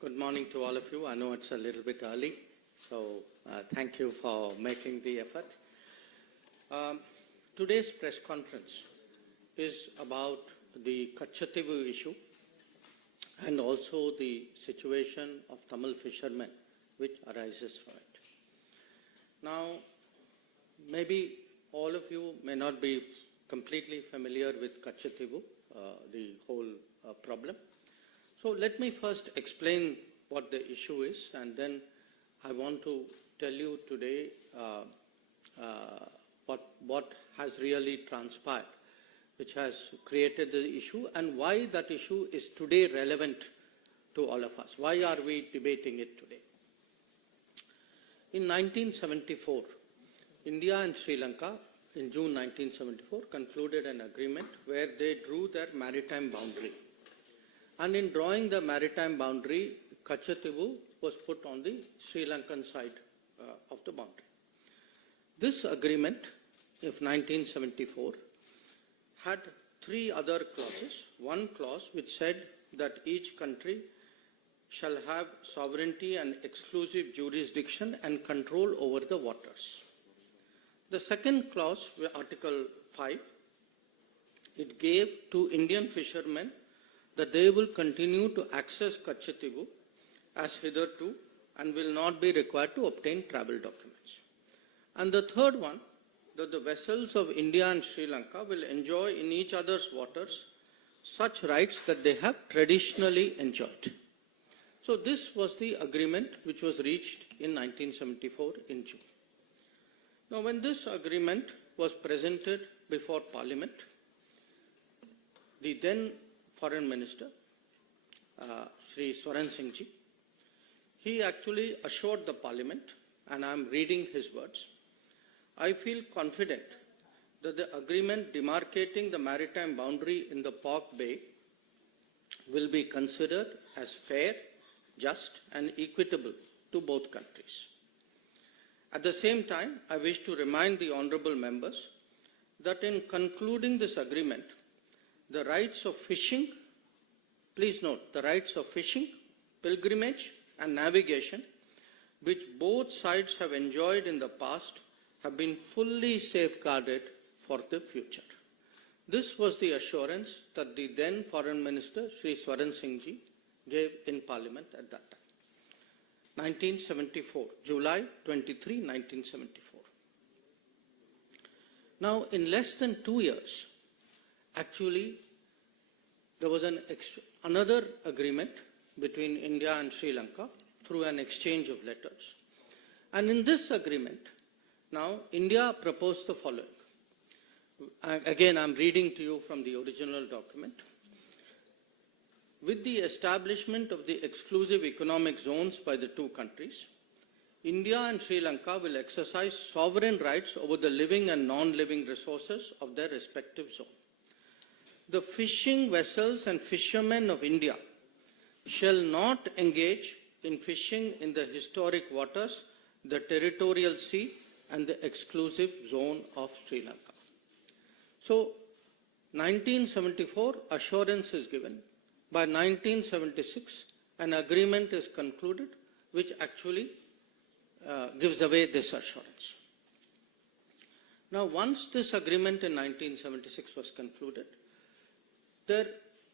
Good morning to all of you. I know it's a little bit early, so thank you for making the effort. Today's press conference is about the Katchatheevu issue and also the situation of Tamil fishermen which arises from it. Now, maybe all of you may not be completely familiar with Katchatheevu, the whole problem. So let me first explain what the issue is, and then I want to tell you today what has really transpired, which has created the issue, and why that issue is today relevant to all of us. Why are we debating it today? In 1974, India and Sri Lanka, in June 1974, concluded an agreement where they drew their maritime boundary. And in drawing the maritime boundary, Katchatheevu was put on the Sri Lankan side of the boundary. This agreement of 1974 had three other clauses. One clause which said that each country shall have sovereignty and exclusive jurisdiction and control over the waters. The second clause, Article 5, it gave to Indian fishermen that they will continue to access Katchatheevu as hitherto and will not be required to obtain travel documents. And the third one, that the vessels of India and Sri Lanka will enjoy in each other's waters such rights that they have traditionally enjoyed. So this was the agreement which was reached in 1974 in June. Now, when this agreement was presented before Parliament, the then Foreign Minister, Sri Swaran Singh ji, he actually assured the Parliament, and I am reading his words, I feel confident that the agreement demarcating the maritime boundary in the Pork Bay will be considered as fair, just and equitable to both countries. At the same time, I wish to remind the honourable members that in concluding this agreement, the rights of fishing, please note, the rights of fishing, pilgrimage and navigation, which both sides have enjoyed in the past, have been fully safeguarded for the future. This was the assurance that the then Foreign Minister, Sri Swaran Singh ji, gave in Parliament at that time. 1974, July 23, 1974. Now, in less than 2 years, actually, there was another agreement between India and Sri Lanka through an exchange of letters. And in this agreement, now India proposed the following. Again, I'm reading to you from the original document. With the establishment of the exclusive economic zones by the two countries, India and Sri Lanka will exercise sovereign rights over the living and non-living resources of their respective zones. The fishing vessels and fishermen of India shall not engage in fishing in the historic waters, the territorial sea, and the exclusive zone of Sri Lanka. So, 1974, assurance is given. By 1976, an agreement is concluded which actually gives away this assurance. Now, once this agreement in 1976 was concluded, there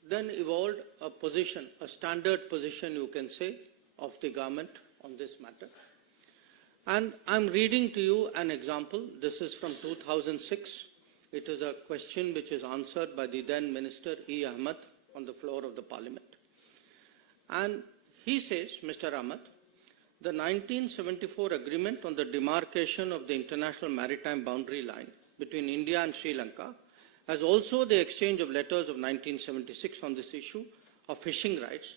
then evolved a position, a standard position you can say, of the government on this matter. And I'm reading to you an example. This is from 2006. It is a question which is answered by the then Minister E. Ahmed on the floor of the Parliament. And he says, Mr. Ahmed, the 1974 agreement on the demarcation of the international maritime boundary line between India and Sri Lanka, as also the exchange of letters of 1976 on this issue of fishing rights,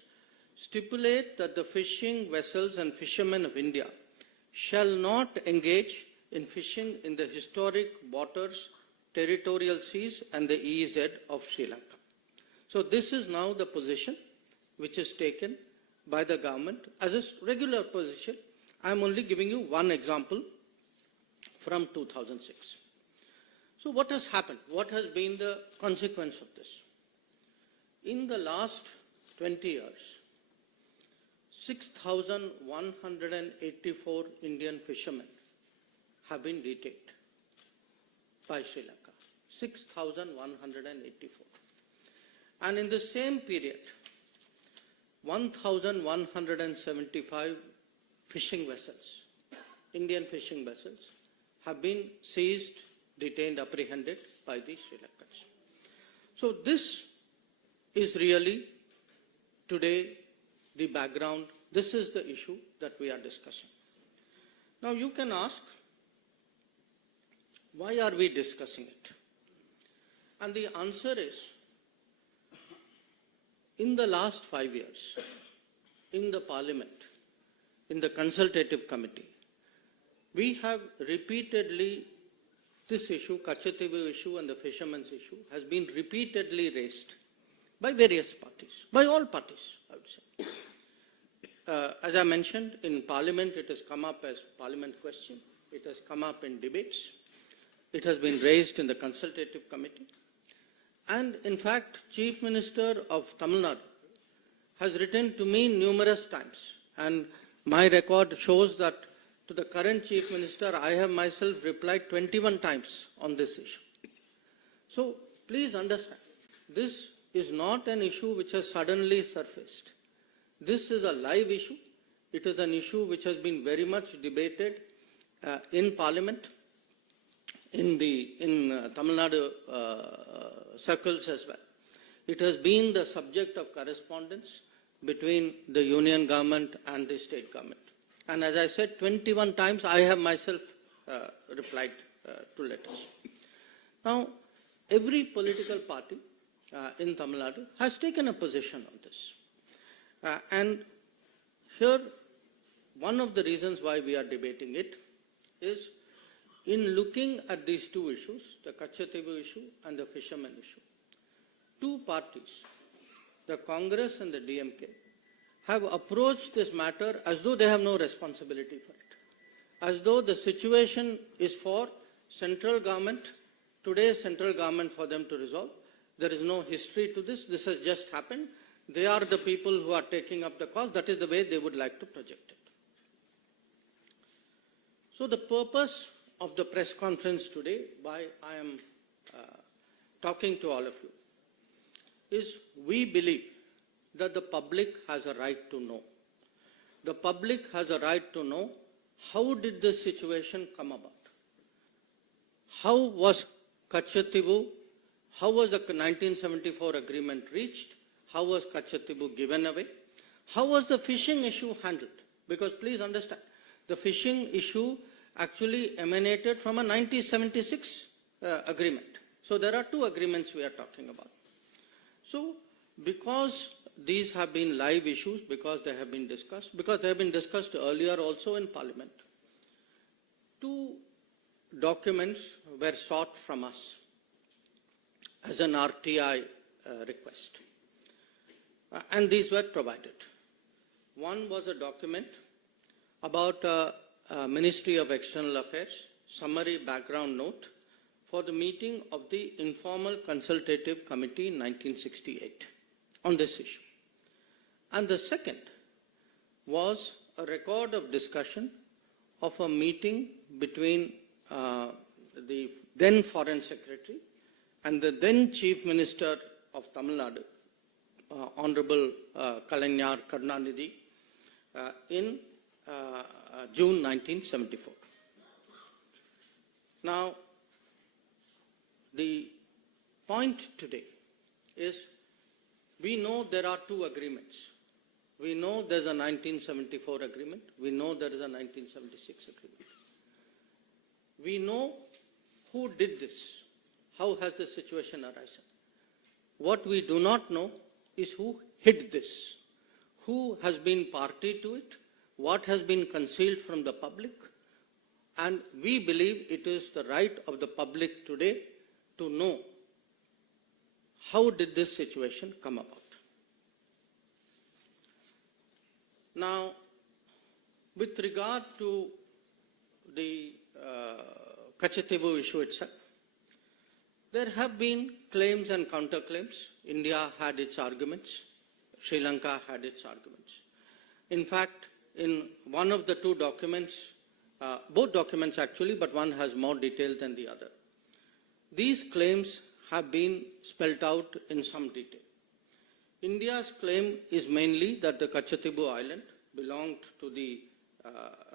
stipulate that the fishing vessels and fishermen of India shall not engage in fishing in the historic waters, territorial seas and the EEZ of Sri Lanka. So this is now the position which is taken by the government as a regular position. I am only giving you one example from 2006. So what has happened? What has been the consequence of this? In the last 20 years, 6,184 Indian fishermen have been detained by Sri Lanka. 6,184. And in the same period, 1,175 fishing vessels, Indian fishing vessels, have been seized, detained, apprehended by the Sri Lankans. So this is really today the background. This is the issue that we are discussing. Now you can ask, why are we discussing it? And the answer is, in the last 5 years, in the Parliament, in the Consultative Committee, we have repeatedly, this issue, Katchatheevu issue and the fishermen's issue, has been repeatedly raised by various parties, by all parties, I would say. As I mentioned, in Parliament, it has come up as Parliament question. It has come up in debates. It has been raised in the Consultative Committee. And in fact, Chief Minister of Tamil Nadu has written to me numerous times. And my record shows that to the current Chief Minister, I have myself replied 21 times on this issue. So please understand, this is not an issue which has suddenly surfaced. This is a live issue. It is an issue which has been very much debated in Parliament, in Tamil Nadu circles as well. It has been the subject of correspondence between the union government and the state government. And as I said, 21 times I have myself replied to letters. Now, every political party in Tamil Nadu has taken a position on this. And here, one of the reasons why we are debating it is, in looking at these two issues, the Katchatheevu issue and the fishermen issue, two parties, the Congress and the DMK, have approached this matter as though they have no responsibility for it, as though the situation is for central government, today's central government, for them to resolve. There is no history to this. This has just happened. They are the people who are taking up the cause. That is the way they would like to project it. So the purpose of the press conference today, why I am talking to all of you, is we believe that the public has a right to know. The public has a right to know, how did this situation come about? How was Katchatheevu, how was the 1974 agreement reached? How was Katchatheevu given away? How was the fishing issue handled? Because please understand, the fishing issue actually emanated from a 1976 agreement. So there are two agreements we are talking about. So because these have been live issues, because they have been discussed earlier also in Parliament, two documents were sought from us as an RTI request. And these were provided. One was a document about Ministry of External Affairs summary background note for the meeting of the Informal Consultative Committee in 1968 on this issue. And the second was a record of discussion of a meeting between the then Foreign Secretary and the then Chief Minister of Tamil Nadu, Honorable Kalaignar Karunanidhi, in June 1974. Now, the point today is, we know there are two agreements. We know there's a 1974 agreement. We know there is a 1976 agreement. We know who did this. How has the situation arisen? What we do not know is who hid this, who has been party to it, what has been concealed from the public, and we believe it is the right of the public today to know how did this situation come about. Now, with regard to the Katchatheevu issue itself, there have been claims and counterclaims. India had its arguments. Sri Lanka had its arguments. In fact, in one of the two documents, both documents actually, but one has more detail than the other. These claims have been spelled out in some detail. India's claim is mainly that the Katchatheevu island belonged to the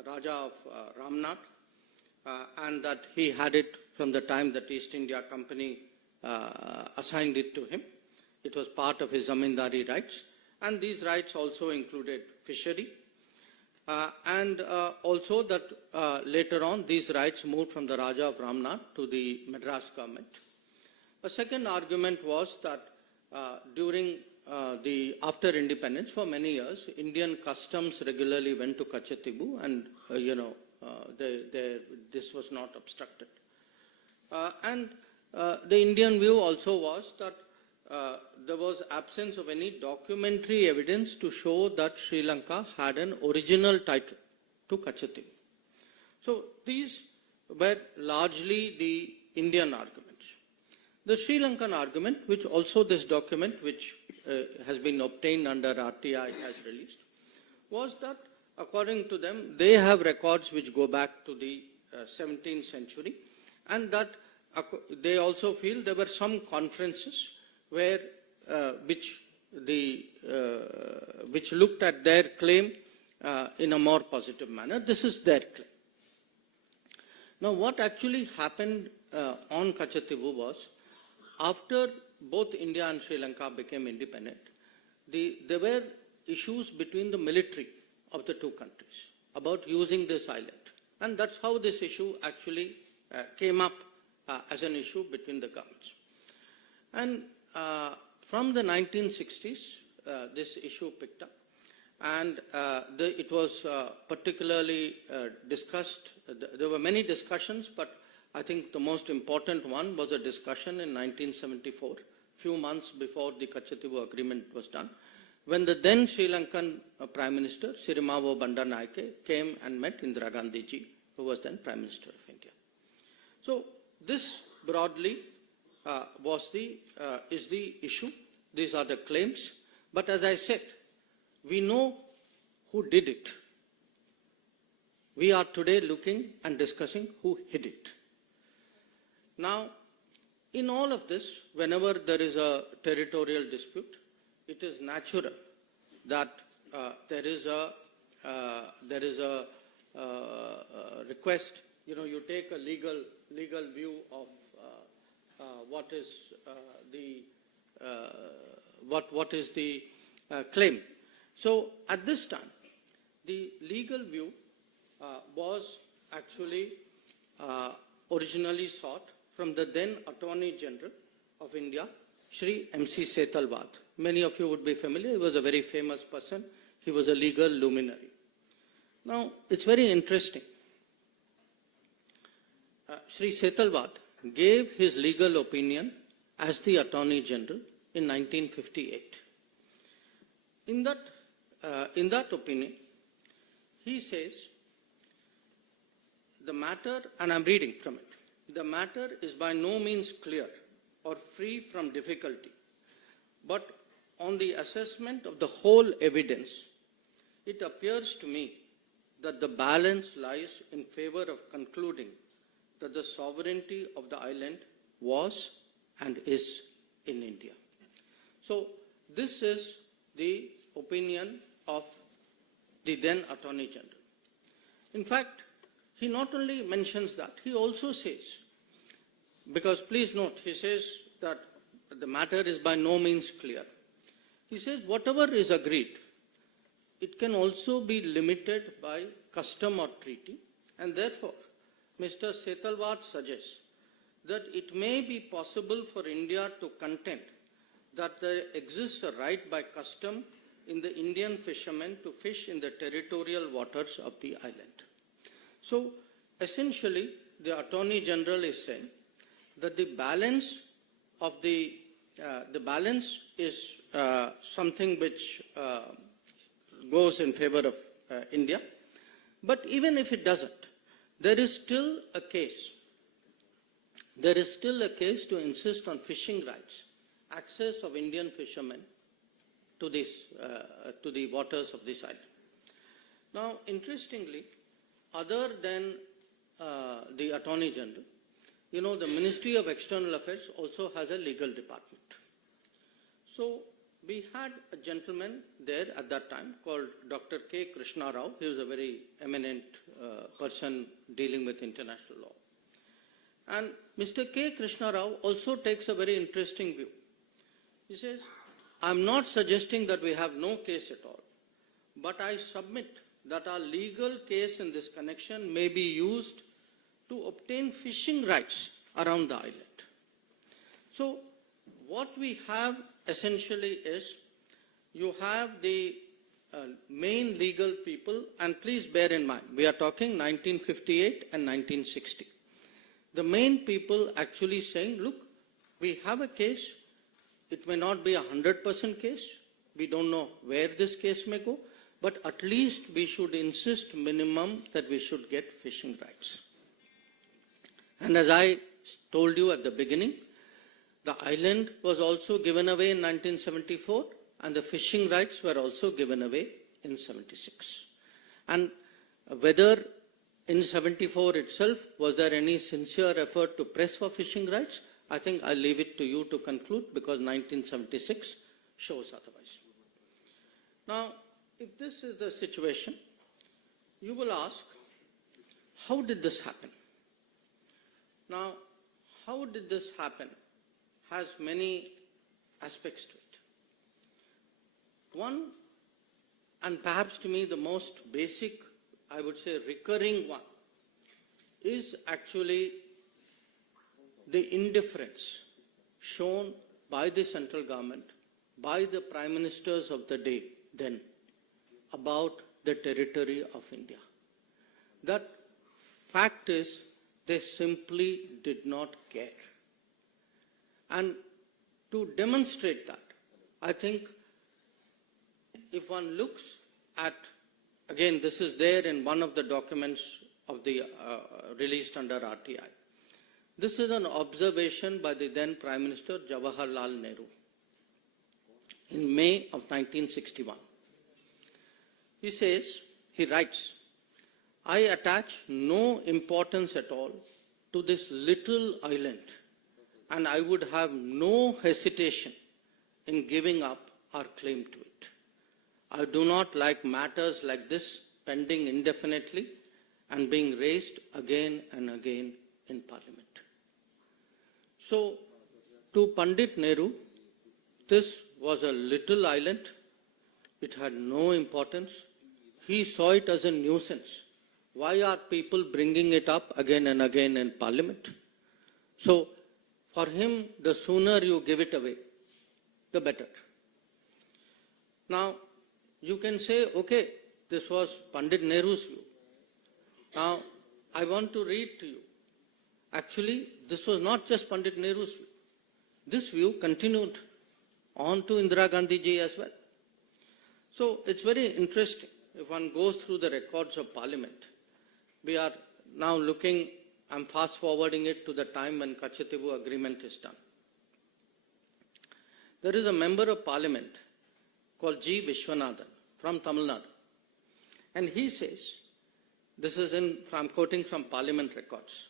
Raja of Ramnath and that he had it from the time that East India Company assigned it to him. It was part of his zamindari rights, and these rights also included fishery, and also that later on these rights moved from the Raja of Ramnath to the Madras government. A second argument was that during after independence, for many years, Indian customs regularly went to Katchatheevu, and this was not obstructed. And the Indian view also was that there was absence of any documentary evidence to show that Sri Lanka had an original title to Katchatheevu. So these were largely the Indian arguments. The Sri Lankan argument, which also this document, which has been obtained under RTI, has released, was that according to them, they have records which go back to the 17th century, and that they also feel there were some conferences where which looked at their claim in a more positive manner. This is their claim. Now, what actually happened on Katchatheevu was, after both India and Sri Lanka became independent, there were issues between the military of the two countries about using this island. And that's how this issue actually came up as an issue between the governments. And from the 1960s, this issue picked up. And it was particularly discussed. There were many discussions, but I think the most important one was a discussion in 1974, few months before the Katchatheevu agreement was done, when the then Sri Lankan Prime Minister, Sirimavo Bandaranaike, came and met Indira Gandhi ji, who was then Prime Minister of India. So this broadly is the issue. These are the claims. But as I said, we know who did it. We are today looking and discussing who hid it. Now, in all of this, whenever there is a territorial dispute, it is natural that there is a request. You take a legal view of what is the claim. So at this time, the legal view was actually originally sought from the then Attorney General of India, Shri M.C. Setalvad. Many of you would be familiar. He was a very famous person. He was a legal luminary. Now, it's very interesting. Shri Setalvad gave his legal opinion as the Attorney General in 1958. In that opinion, he says, the matter, and I'm reading from it, the matter is by no means clear or free from difficulty, but on the assessment of the whole evidence, it appears to me that the balance lies in favor of concluding that the sovereignty of the island was and is in India. So this is the opinion of the then Attorney General. In fact, he not only mentions that, he also says, because please note, he says that the matter is by no means clear. He says whatever is agreed, it can also be limited by custom or treaty, and therefore Mr. Setalvad suggests that it may be possible for India to contend that there exists a right by custom in the Indian fishermen to fish in the territorial waters of the island. So essentially, the Attorney General is saying that the balance is something which goes in favor of India. But even if it doesn't, there is still a case. There is still a case to insist on fishing rights, access of Indian fishermen to the waters of this island. Now, interestingly, other than the Attorney General, you know, the Ministry of External Affairs also has a legal department. So, we had a gentleman there at that time called Dr. K. Krishna Rao. He was a very eminent person dealing with international law. And Mr. K. Krishna Rao also takes a very interesting view. He says, I'm not suggesting that we have no case at all, but I submit that our legal case in this connection may be used to obtain fishing rights around the island. So, what we have essentially is, you have the main legal people, and please bear in mind, we are talking 1958 and 1960. The main people actually saying, look, we have a case, it may not be a 100% case, we don't know where this case may go, but at least we should insist minimum that we should get fishing rights. And as I told you at the beginning, the island was also given away in 1974, and the fishing rights were also given away in 76. And whether in 74 itself, was there any sincere effort to press for fishing rights? I think I'll leave it to you to conclude, because 1976 shows otherwise. Now, if this is the situation, you will ask, how did this happen? Now, how did this happen has many aspects to it. One, and perhaps to me the most basic, I would say recurring one, is actually the indifference shown by the central government, by the prime ministers of the day then, about the territory of India. That fact is, they simply did not care. And to demonstrate that, I think if one looks at, again, this is there in one of the documents of the released under RTI. This is an observation by the then Prime Minister Jawaharlal Nehru in May of 1961. He says, he writes, I attach no importance at all to this little island, and I would have no hesitation in giving up our claim to it. I do not like matters like this pending indefinitely and being raised again and again in Parliament. So, to Pandit Nehru, this was a little island. It had no importance. He saw it as a nuisance. Why are people bringing it up again and again in Parliament? So, for him, the sooner you give it away, the better. Now, you can say, okay, this was Pandit Nehru's view. Now, I want to read to you. Actually, this was not just Pandit Nehru's view. This view continued on to Indira Gandhi ji as well. So, it's very interesting. If one goes through the records of Parliament, we are now looking, I'm fast forwarding it to the time when Katchatheevu agreement is done. There is a member of Parliament called G. Vishwanathan from Tamil Nadu. And he says, this is I'm quoting from Parliament records,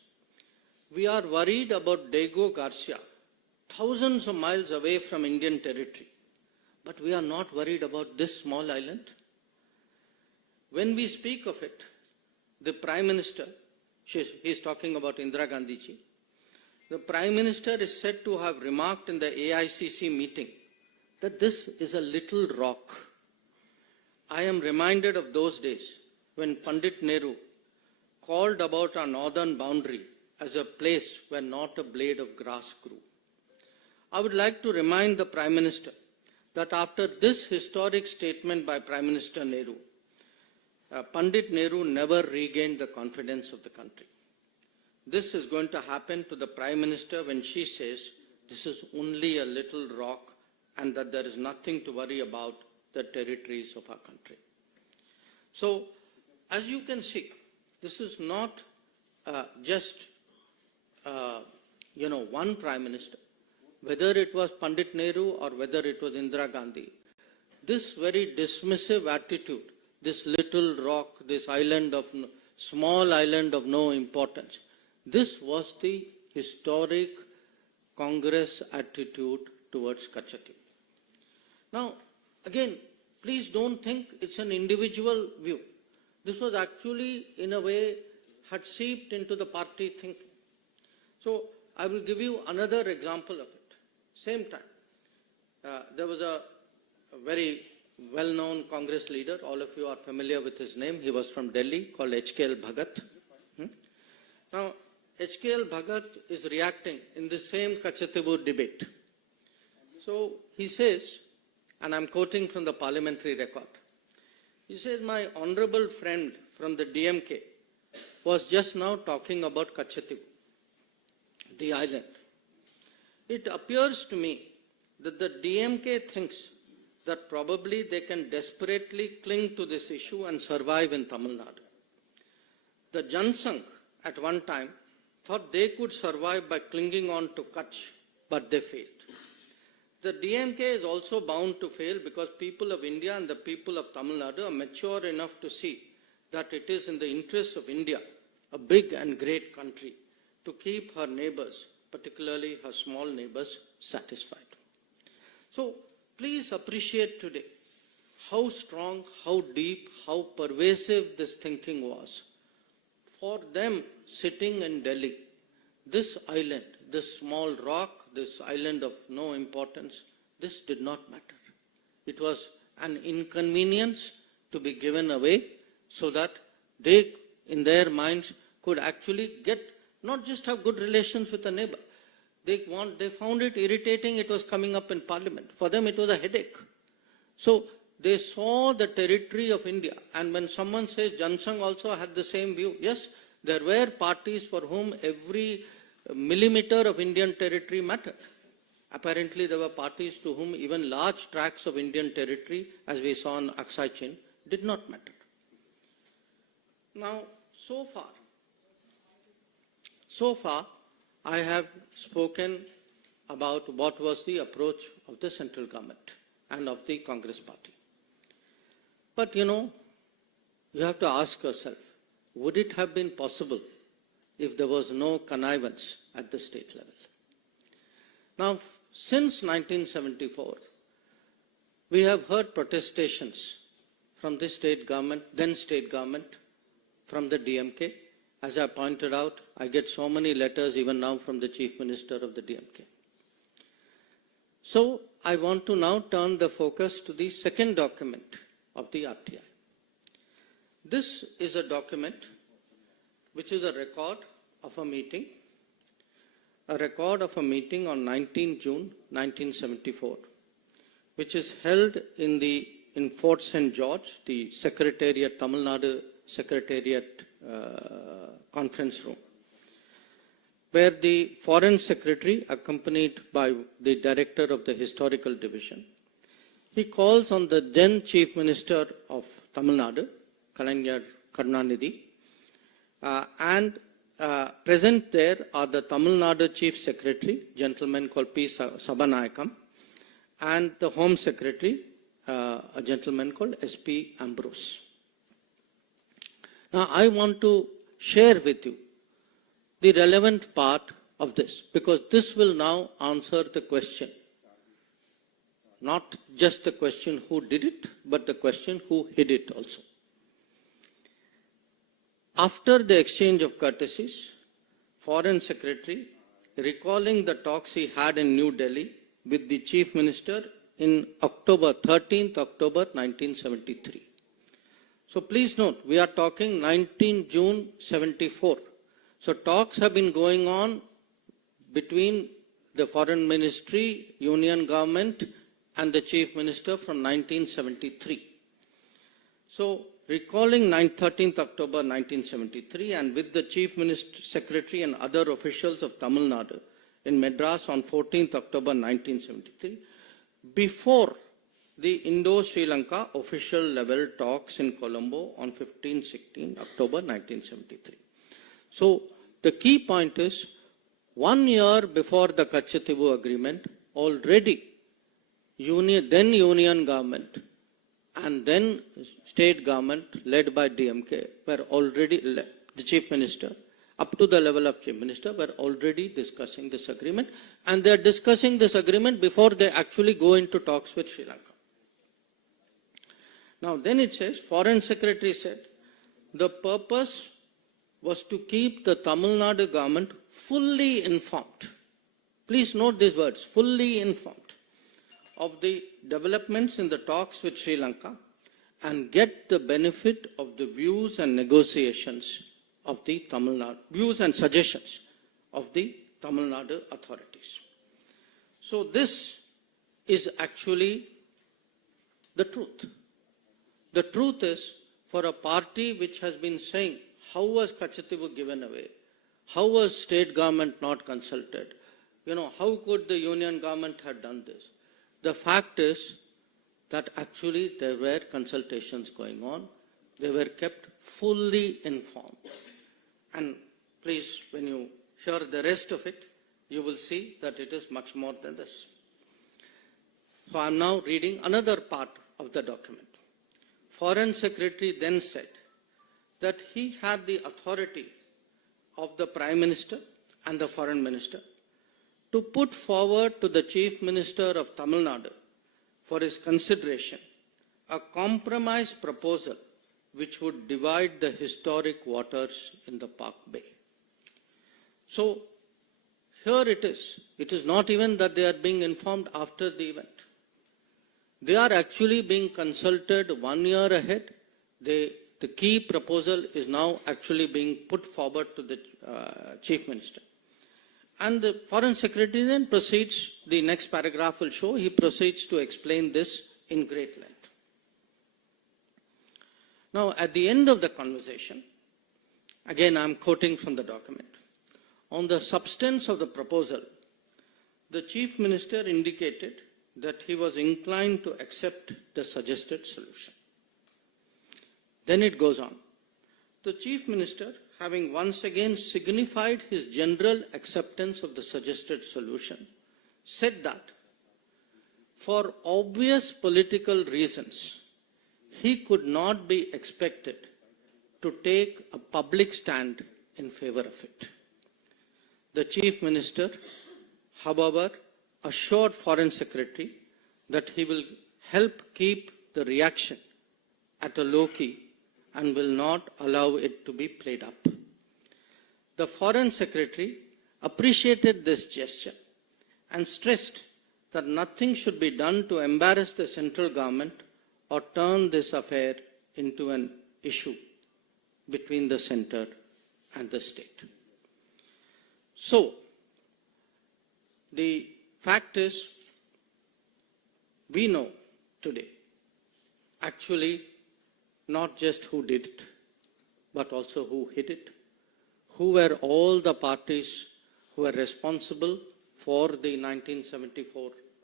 we are worried about Diego Garcia, thousands of miles away from Indian territory, but we are not worried about this small island. When we speak of it, the Prime Minister, he's talking about Indira Gandhi ji, the Prime Minister is said to have remarked in the AICC meeting that this is a little rock. I am reminded of those days when Pandit Nehru called about our northern boundary as a place where not a blade of grass grew. I would like to remind the Prime Minister that after this historic statement by Prime Minister Nehru, Pandit Nehru never regained the confidence of the country. This is going to happen to the Prime Minister when she says this is only a little rock and that there is nothing to worry about the territories of our country. So, as you can see, this is not just one Prime Minister, whether it was Pandit Nehru or whether it was Indira Gandhi. This very dismissive attitude this little rock, this small island of no importance. This was the historic Congress attitude towards Katchatheevu. Now, again, please don't think it's an individual view. This was actually, in a way, had seeped into the party thinking. So, I will give you another example of it. Same time, there was a very well-known Congress leader, all of you are familiar with his name, he was from Delhi, called HKL Bharat. Now, HKL Bharat is reacting in the same Katchatheevu debate. So, he says, and I'm quoting from the parliamentary record, he says, my honorable friend from the DMK was just now talking about Katchatheevu, the island. It appears to me that the DMK thinks that probably they can desperately cling to this issue and survive in Tamil Nadu. The Jansangh at one time thought they could survive by clinging on to Kutch, but they failed. The DMK is also bound to fail because people of India and the people of Tamil Nadu are mature enough to see that it is in the interest of India, a big and great country, to keep her neighbors, particularly her small neighbors, satisfied. So, please appreciate today how strong, how deep, how pervasive this thinking was. For them sitting in Delhi, this island, this small rock, this island of no importance, this did not matter. It was an inconvenience to be given away so that they, in their minds, could actually get, not just have good relations with a neighbor. They found it irritating, it was coming up in parliament. For them, it was a headache. So, they saw the territory of India. And when someone says Jansangh also had the same view, yes, there were parties for whom every millimeter of Indian territory mattered. Apparently, there were parties to whom even large tracts of Indian territory, as we saw in Aksai Chin, did not matter. Now, so far, I have spoken about what was the approach of the central government and of the Congress party. But you have to ask yourself, would it have been possible if there was no connivance at the state level? Now, since 1974, we have heard protestations from the state government, then state government, from the DMK. As I pointed out, I get so many letters even now from the Chief Minister of the DMK. So, I want to now turn the focus to the second document of the RTI. This is a document which is a record of a meeting on 19 June 1974, which is held in Fort St. George, the Secretariat, Tamil Nadu Secretariat conference room, where the Foreign Secretary, accompanied by the Director of the Historical Division, he calls on the then Chief Minister of Tamil Nadu, Kalaignar Karunanidhi, and present there are the Tamil Nadu Chief Secretary, gentleman called P. Sabanayakam, and the Home Secretary, a gentleman called S.P. Ambrose. Now, I want to share with you the relevant part of this, because this will now answer the question. Not just the question who did it, but the question who hid it also. After the exchange of courtesies, Foreign Secretary, recalling the talks he had in New Delhi with the Chief Minister in 13th October 1973. So please note, we are talking 19 June 74. So talks have been going on between the Foreign Ministry, Union Government, and the Chief Minister from 1973. So, recalling 13th October 1973 and with the Chief Minister, Secretary and other officials of Tamil Nadu in Madras on 14th October 1973, before the Indo-Sri Lanka official level talks in Colombo on 15-16 October 1973. So, the key point is, 1 year before the Katchatheevu agreement, already then Union government and then state government led by DMK were already, the chief minister, up to the level of chief minister, were already discussing this agreement, and they are discussing this agreement before they actually go into talks with Sri Lanka. Now then it says, Foreign Secretary said, the purpose was to keep the Tamil Nadu government fully informed. Please note these words, fully informed of the developments in the talks with Sri Lanka and get the benefit of the views and negotiations of the Tamil Nadu, views and suggestions of the Tamil Nadu authorities. So this is actually the truth. The truth is, for a party which has been saying, how was Katchatheevu given away? How was state government not consulted? How could the union government have done this? The fact is that actually there were consultations going on. They were kept fully informed. And please, when you hear the rest of it, you will see that it is much more than this. So I am now reading another part of the document. Foreign Secretary then said that he had the authority of the Prime Minister and the Foreign Minister to put forward to the Chief Minister of Tamil Nadu for his consideration a compromise proposal which would divide the historic waters in the Park Bay. So here it is. It is not even that they are being informed after the event. They are actually being consulted 1 year ahead. The key proposal is now actually being put forward to the Chief Minister. And the Foreign Secretary then proceeds, the next paragraph will show, he proceeds to explain this in great length. Now, at the end of the conversation, again I am quoting from the document, on the substance of the proposal, the Chief Minister indicated that he was inclined to accept the suggested solution. Then it goes on. The Chief Minister, having once again signified his general acceptance of the suggested solution, said that for obvious political reasons, he could not be expected to take a public stand in favor of it. The Chief Minister, however, assured Foreign Secretary that he will help keep the reaction at a low key and will not allow it to be played up. The Foreign Secretary appreciated this gesture and stressed that nothing should be done to embarrass the central government or turn this affair into an issue between the center and the state. So, the fact is, we know today actually not just who did it, but also who hid it, who were all the parties who were responsible for the 1974